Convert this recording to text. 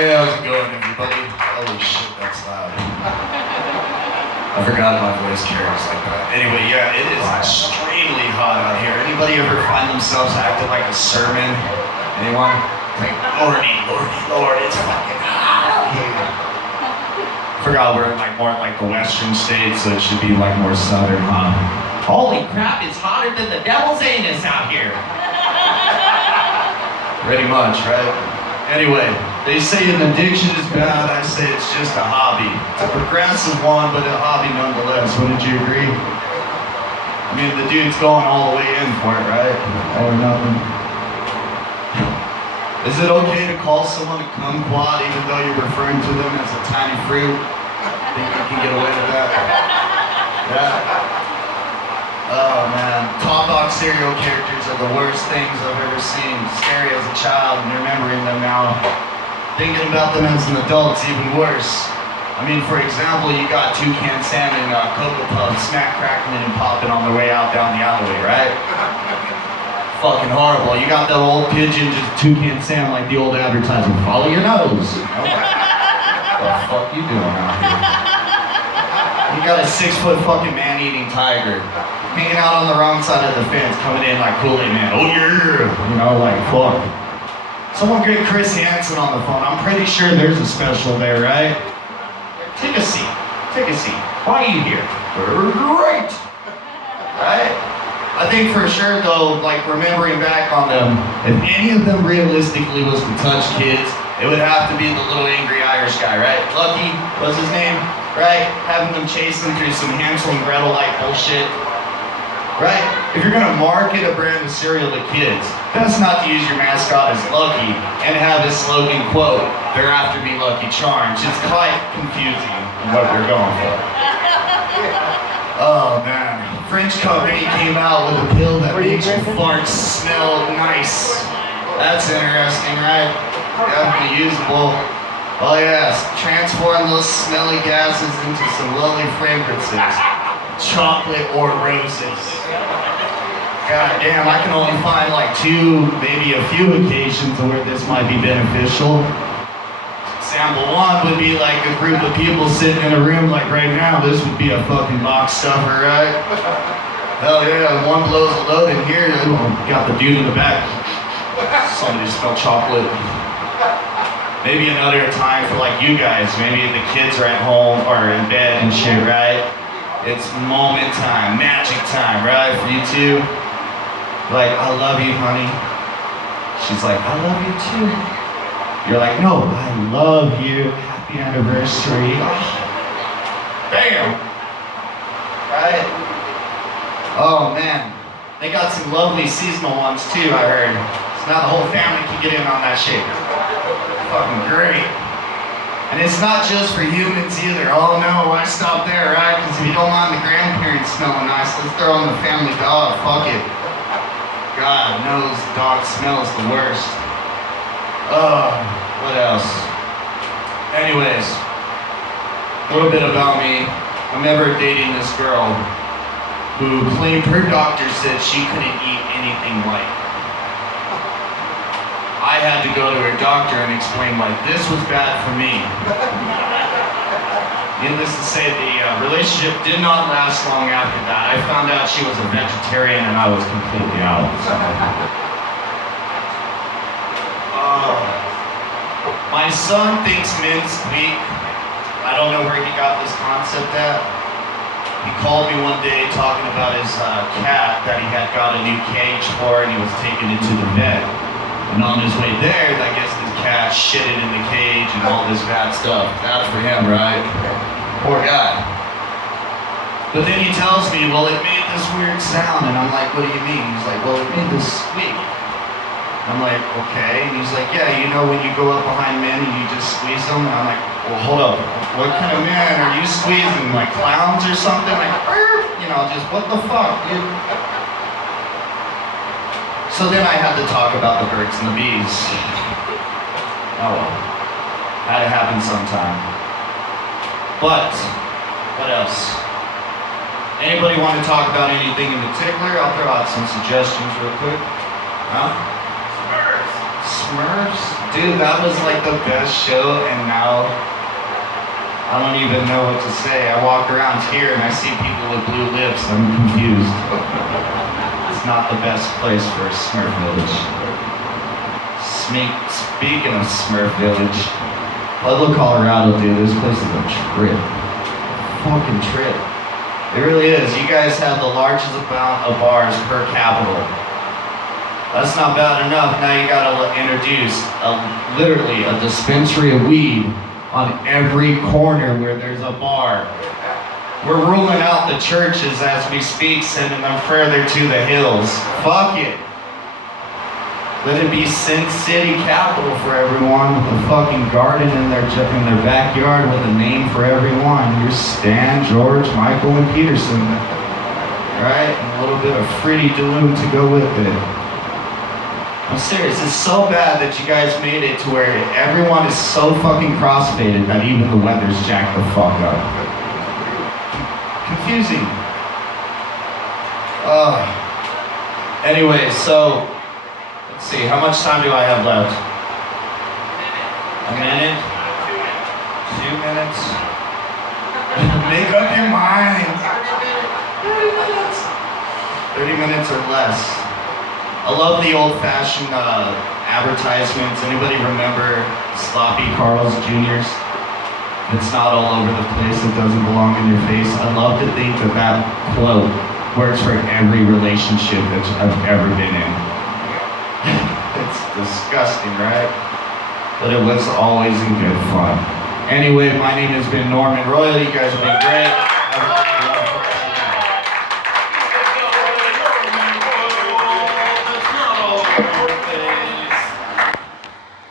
Hey, how's it going, everybody? Holy shit, that's loud. I forgot my voice carries like that. Anyway, yeah, it is extremely hot out here. Anybody ever find themselves acting like a sermon? Anyone? Like, Lordy, Lordy, Lord, it's fucking hot out here. Forgot we're in more like the western states, so it should be like more southern, huh? Holy crap, it's hotter than the devil's anus out here. Pretty much, right? Anyway, they say an addiction is bad, I say it's just a hobby. It's a progressive one, but a hobby nonetheless. Wouldn't you agree? I mean, the dude's going all the way in for it, right? Or nothing. Is it okay to call someone a kumquat even though you're referring to them as a tiny fruit? Think you can get away with that? Yeah. Oh man, top box serial characters are the worst things I've ever seen. Scary as a child and remembering them now. Thinking about them as an adult's even worse. I mean, for example, you got Toucan Sam and Cocoa Puff smack crackling and popping on their way out down the alleyway, right? Fucking horrible. You got that old pigeon, just Toucan Sam like the old advertisement. Follow your nose. What the fuck you doing out here? You got a 6-foot fucking man-eating tiger. Hanging out on the wrong side of the fence, coming in like Kool-Aid Man. Oh yeah! You know, like, fuck. Someone get Chris Hansen on the phone. I'm pretty sure there's a special there, right? Take a seat. Take a seat. Why are you here? Great! Right? I think for sure, though, like, remembering back on them, if any of them realistically was to touch kids, it would have to be the little angry Irish guy, right? Lucky was his name, right? Having them chase them through some Hansel and Gretel-like bullshit. Right? If you're gonna market a brand of cereal to kids, best not to use your mascot as Lucky and have his slogan quote, "Thereafter be Lucky Charms." It's quite confusing what you're going for. Oh man. French company came out with a pill that makes your farts smell nice. That's interesting, right? Definitely usable. Oh yes, transform those smelly gases into some lovely fragrances. Chocolate or roses. God damn, I can only find like 2, maybe a few occasions where this might be beneficial. Example 1 would be like a group of people sitting in a room like right now. This would be a fucking box stuffer, right? Hell yeah, one blows a load in here. Got the dude in the back. Somebody smell chocolate. Maybe another time for like you guys. Maybe the kids are at home or in bed and shit, right? It's moment time, magic time, right? For you two. Like, I love you, honey. She's like, I love you too. You're like, no, I love you. Happy anniversary. Bam! Right? Oh man. They got some lovely seasonal ones too, I heard. So now the whole family can get in on that shit. Fucking great. And it's not just for humans either. Oh no, why stop there, right? Because if you don't mind the grandparents smelling nice, let's throw in the family dog. Fuck it. God knows the dog smells the worst. What else? Anyways, a little bit about me. I remember dating this girl who claimed her doctor said she couldn't eat anything white. I had to go to her doctor and explain why this was bad for me. Needless to say, the relationship did not last long after that. I found out she was a vegetarian and I was completely out. My son thinks men's weak. I don't know where he got this concept at. He called me one day talking about his cat that he had got a new cage for and he was taking it to the vet. And on his way there, I guess the cat shitted in the cage and all this bad stuff. Bad for him, right? Poor guy. But then he tells me, well, it made this weird sound. And I'm like, what do you mean? He's like, well, it made this squeak. I'm like, okay. And he's like, yeah, you know when you go up behind men and you just squeeze them? And I'm like, well, hold up. What kind of men are you squeezing? Like clowns or something? Like, you know, just what the fuck, dude? So then I had to talk about the birds and the bees. Oh well. Had to happen sometime. But, what else? Anybody want to talk about anything in particular? I'll throw out some suggestions real quick. Huh? Smurfs? Smurfs? Dude, that was like the best show, and now I don't even know what to say. I walk around here and I see people with blue lips. I'm confused. It's not the best place for a Smurf Village. Speaking of Smurf Village, Pueblo, Colorado, dude, this place is a trip. Fucking trip. It really is. You guys have the largest amount of bars per capita. That's not bad enough. Now you gotta introduce literally a dispensary of weed on every corner where there's a bar. We're ruling out the churches as we speak, sending them further to the hills. Fuck it. Let it be Sin City capital for everyone, with a fucking garden in their backyard with a name for everyone. Here's Stan, George, Michael, and Peterson. Right? And a little bit of Fruity Doom to go with it. I'm serious, it's so bad that you guys made it to where everyone is so fucking crossfaded that even the weather's jacked the fuck up. Confusing. Anyway, so, let's see, how much time do I have left? A minute? 2 minutes? Make up your mind. 30 minutes or less. I love the old-fashioned advertisements. Anybody remember Sloppy Carl's Jr.'s? It's not all over the place, it doesn't belong in your face. I love to think that that quote works for every relationship that I've ever been in. It's disgusting, right? But it was always in good fun. Anyway, my name has been Norman Royal. You guys have been great.